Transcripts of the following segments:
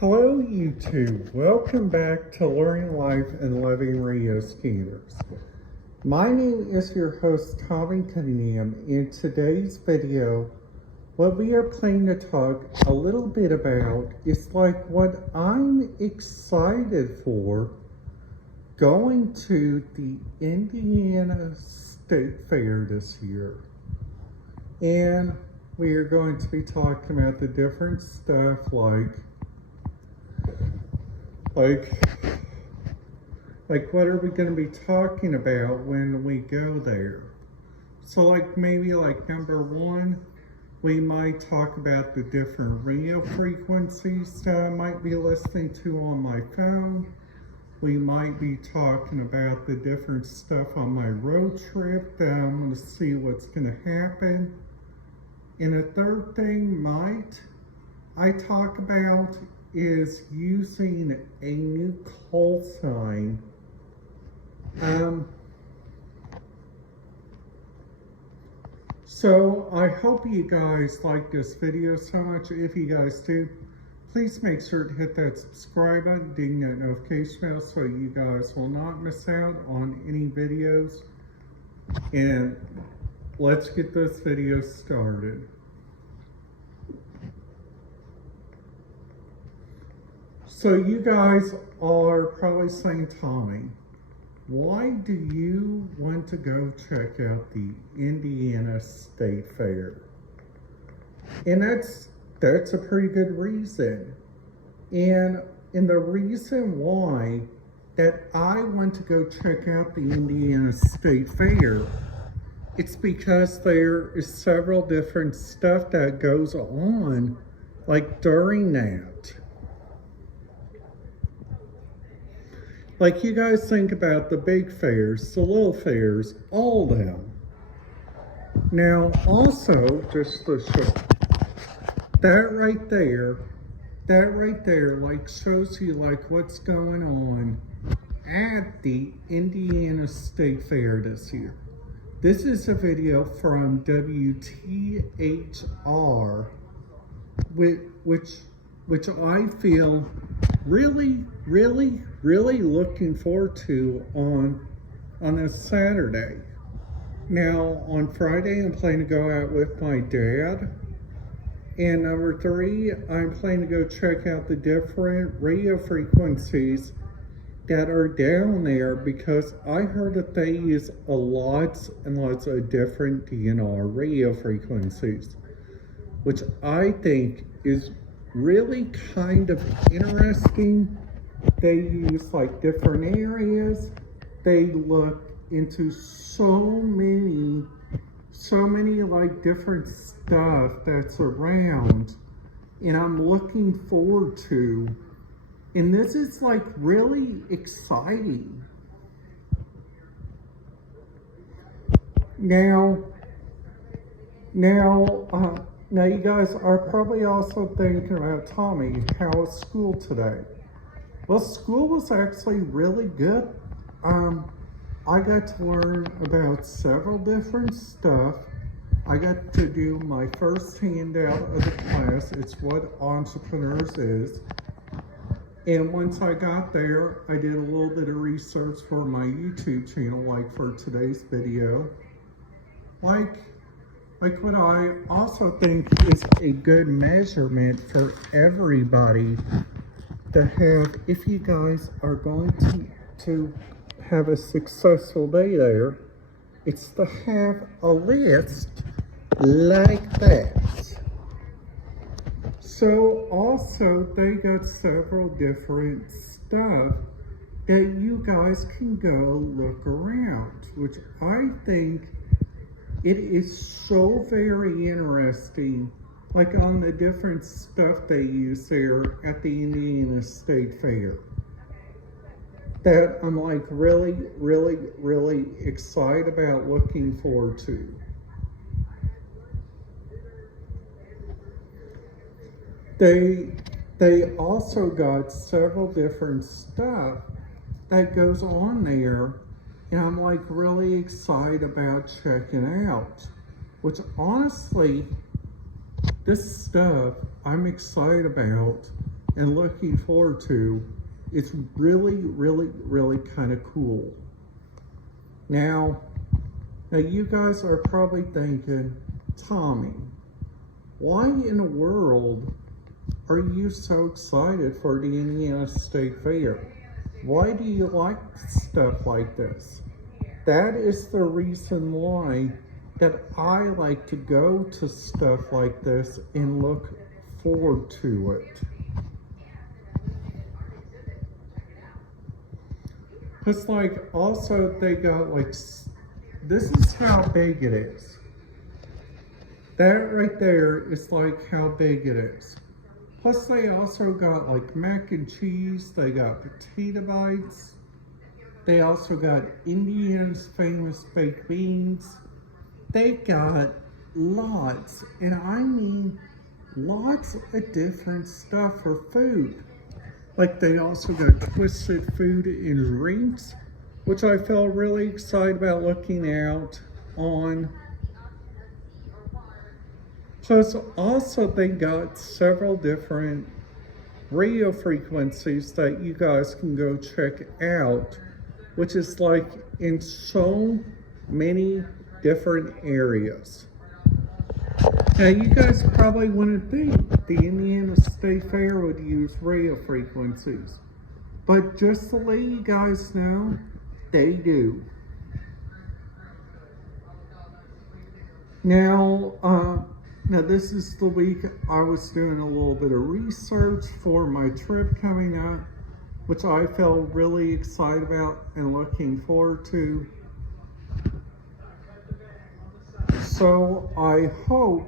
Hello YouTube, welcome back to Learning Life and Loving Radio Scanners. My name is your host Tommy Cunningham. In today's video, what we are planning to talk a little bit about is like what I'm excited for going to the Indiana State Fair this year. And we are going to be talking about the different stuff like what are we going to be talking about when we go there? So maybe number one, we might talk about the different radio frequencies that I might be listening to on my phone. We might be talking about the different stuff on my road trip that I'm going to see what's going to happen. And a third thing I talk about is using a new call sign. So I hope you guys like this video so much. If you guys do, please make sure to hit that subscribe button, ding that notification bell so you guys will not miss out on any videos. And let's get this video started. So you guys are probably saying, Tommy, why do you want to go check out the Indiana State Fair? And that's a pretty good reason. And the reason why that I want to go check out the Indiana State Fair, it's because there is several different stuff that goes on during that. You guys think about the big fairs, the little fairs, all of them. Now, also, just to show, that right there, shows you what's going on at the Indiana State Fair this year. This is a video from WTHR, which I feel really looking forward to on a Saturday. Now, on Friday, I'm planning to go out with my dad. And number three, I'm planning to go check out the different radio frequencies that are down there because I heard that they use lots and lots of different DNR radio frequencies, which I think is really kind of interesting. They use different areas. They look into so many different stuff that's around, and I'm looking forward to. And this is really exciting. Now you guys are probably also thinking about, Tommy, how was school today? Well, school was actually really good. I got to learn about several different stuff. I got to do my first handout of the class. It's what entrepreneurs is. And once I got there, I did a little bit of research for my YouTube channel, for today's video. What I also think is a good measurement for everybody to have, if you guys are going to have a successful day there, it's to have a list like that. So also they got several different stuff that you guys can go look around, which I think it is so very interesting, on the different stuff they use there at the Indiana State Fair, that I'm really excited about, looking forward to. They also got several different stuff that goes on there, and I'm really excited about checking out, which honestly, this stuff I'm excited about and looking forward to. It's really, really, really kind of cool. Now you guys are probably thinking, Tommy, why in the world are you so excited for the Indiana State Fair? Why do you like stuff like this? That is the reason why that I like to go to stuff like this and look forward to it. Cause like also they got like, this is how big it is. That right there is like how big it is. Plus they also got like mac and cheese, they got potato bites, they also got Indiana's famous baked beans. They got lots, and I mean lots of different stuff for food. Like they also got twisted food and drinks, which I felt really excited about looking out on. Plus also they got several different radio frequencies that you guys can go check out, which is like in so many different areas. Now you guys probably wouldn't think the Indiana State Fair would use radio frequencies, but just to let you guys know, they do. Now this is the week I was doing a little bit of research for my trip coming up, which I felt really excited about and looking forward to. So I hope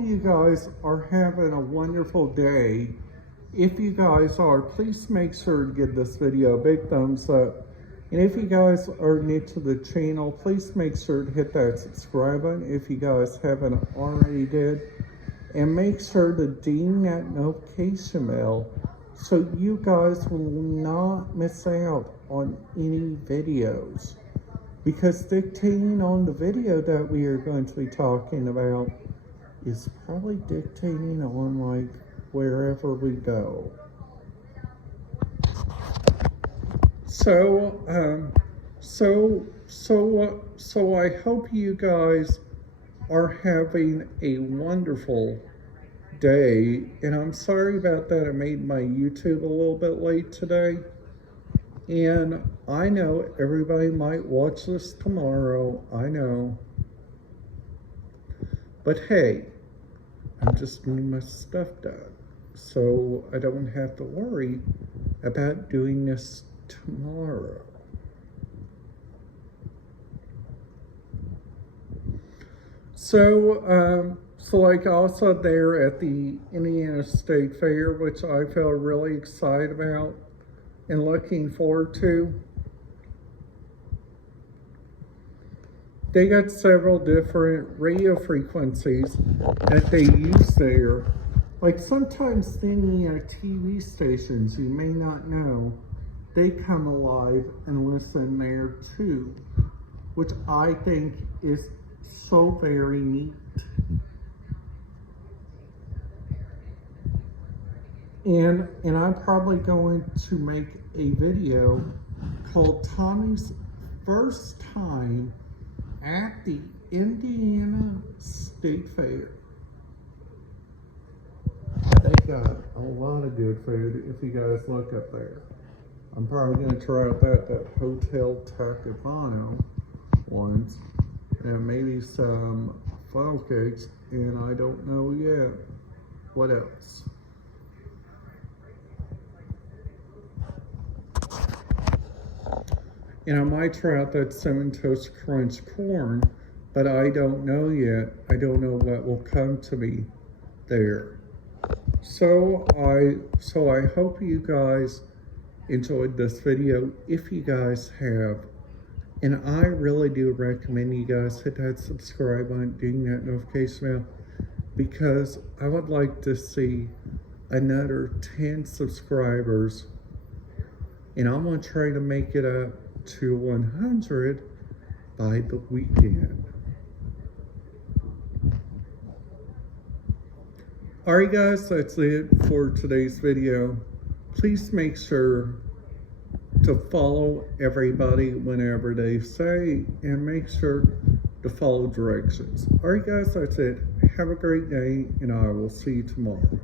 you guys are having a wonderful day. If you guys are, please make sure to give this video a big thumbs up. And if you guys are new to the channel, please make sure to hit that subscribe button if you guys haven't already did. And make sure to ding that notification bell so you guys will not miss out on any videos. Because dictating on the video that we are going to be talking about is probably dictating on like wherever we go. So I hope you guys are having a wonderful day. And I'm sorry about that. I made my YouTube a little bit late today. And I know everybody might watch this tomorrow. I know. But hey, I'm just getting my stuff done, so I don't have to worry about doing this tomorrow. So like also there at the Indiana State Fair, which I felt really excited about and looking forward to. They got several different radio frequencies that they use there. Like sometimes the Indiana TV stations, you may not know, they come alive and listen there too, which I think is so very neat. And I'm probably going to make a video called Tommy's First Time at the Indiana State Fair. They got a lot of good food if you guys look up there. I'm probably going to try out that Hotel Tacubano ones, and maybe some funnel cakes, and I don't know yet what else. And I might try out that Cinnamon Toast Crunch corn, but I don't know yet. I don't know what will come to me there. So I hope you guys enjoyed this video. If you guys have, and I really do recommend you guys hit that subscribe button, ding that notification bell, because I would like to see another 10 subscribers, and I'm gonna try to make it up to 100 by the weekend. Alright guys, that's it for today's video. Please make sure to follow everybody whenever they say, and make sure to follow directions. Alright guys, that's it. Have a great day, and I will see you tomorrow.